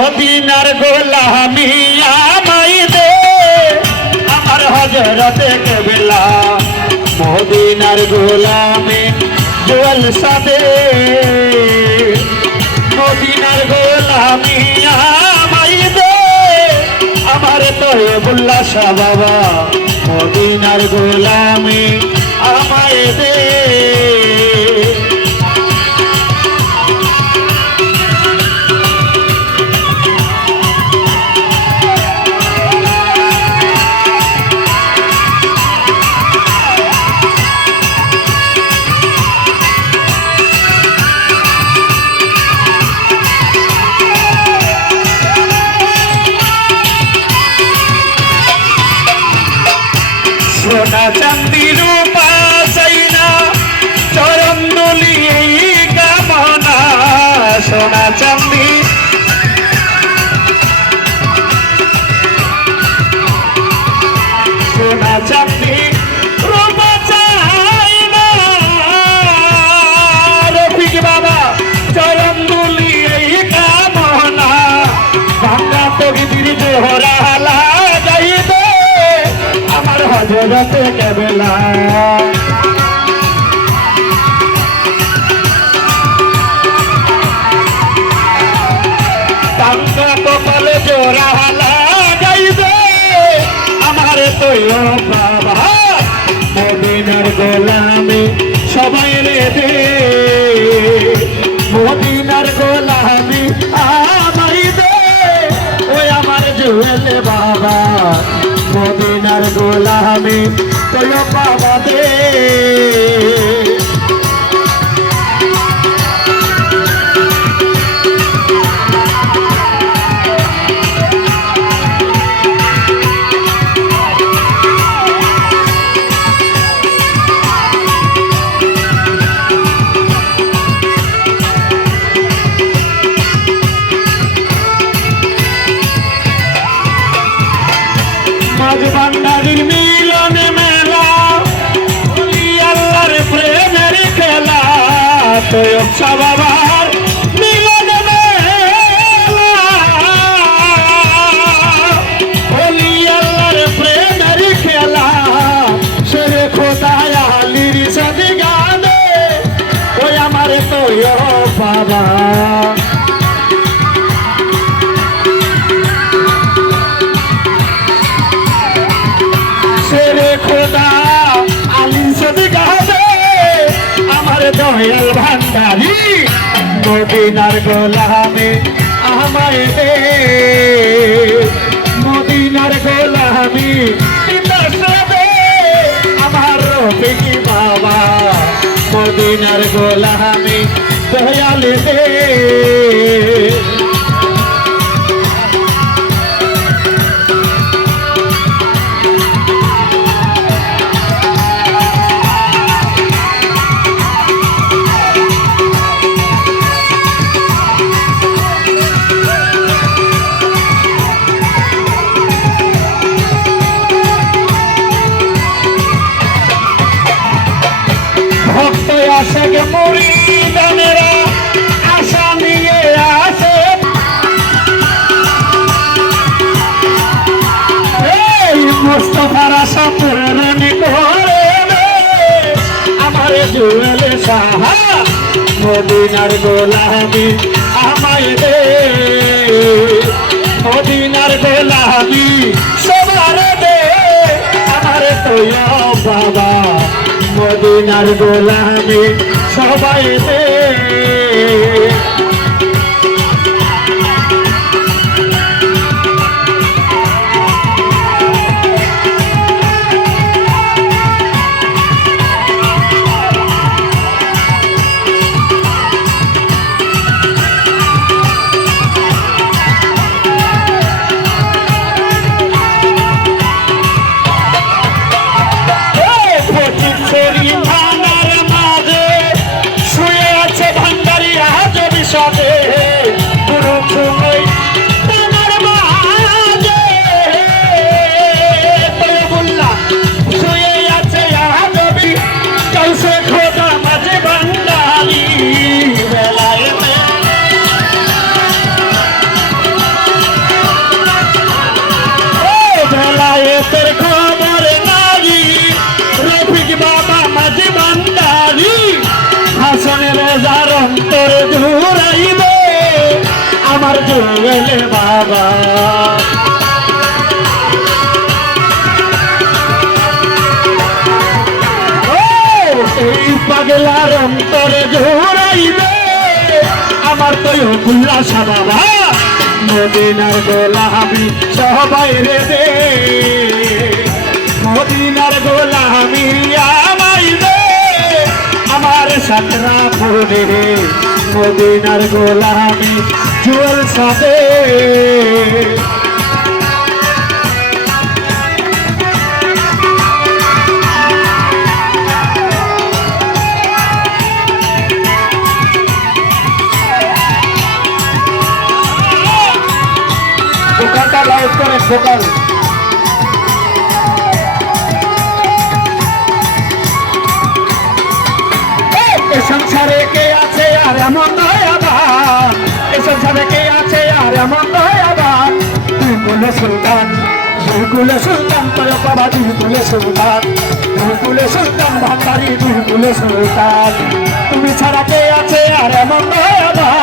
মদিনার গোলামি আমায় দে আমার হযরতে কেবলা মদিনার গোলামি জলসা দে মদিনার গোলামি আমায় দে আমার তয়বুল্লাহ শাহ বাবা মদিনার গোলামি আমায় দে সোনা চাঁদি রূপা চাইনা চরণ দুলি কামনা সোনা চাঁদি সোনা চাঁদি রূপা চাইনা রফিক বাবা চরণ দুলি কামনা ভাঙ্গা তকদির জোহরা লাগাই দে আমার হযরতে কেবলা টাঙ্গা কপালে জোড়া লাগাই দে আমার তৈয় বাবা মদিনার গোলামি সবাই রে দে মদিনার গোলামি আমায় দে ওই আমার জুয়েল বাবা মদিনার গোলামি তোর বাবা দে মাঝ ভান্ডারির মিলনে মেলা ওলি আল্লাহর প্রেমের খেলা তয়ব শাহ বাবার মিলনে মেলা ওলি আল্লাহর প্রেমের খেলা শেরে খোদা আলীর সাথে গানে ওই আমার তয়ব বাবা খোদা আলী সদি গাবে আমার দয়াল ভান্ডারি মদিনার গোলামি আমায় দে মদিনার গোলামি দে আমার রফিক বাবা মদিনার গোলামি দয়াল দে আশেক মুরিদানেরা আশা নিয়ে আসে এই মুস্তাফার আশা পূরণ করে আমার জুয়েল শাহ মদিনার গোলামি আমায় দে মদিনার গোলামি সবার দে আমার তৈয়ব বাবা মদিনার গোলামি সবাই দে থানার মাঝে শুয়ে বাবা এই পাগলার অন্তরে জোড়াইবে আমার তো উল্লাসা বাবা মদিনার গোলামি সবাই রে দে মদিনার গোলামি আমায় দে আমার সাতরা ফুলে রে মদিনার গোলামি জুয়েল সাদে দোকানটা লাইট করে দোকান সংসারে কে আছে আর এমন দয়াবান এ সংসারে কে আছে আর এমন দয়াবান তুই কুলে সুলতান তোর বাবা তুই কুলে সুলতান ভান্ডারি তুই কুলে সুলতান তুমি ছাড়া কে আছে আর এমন দয়াবান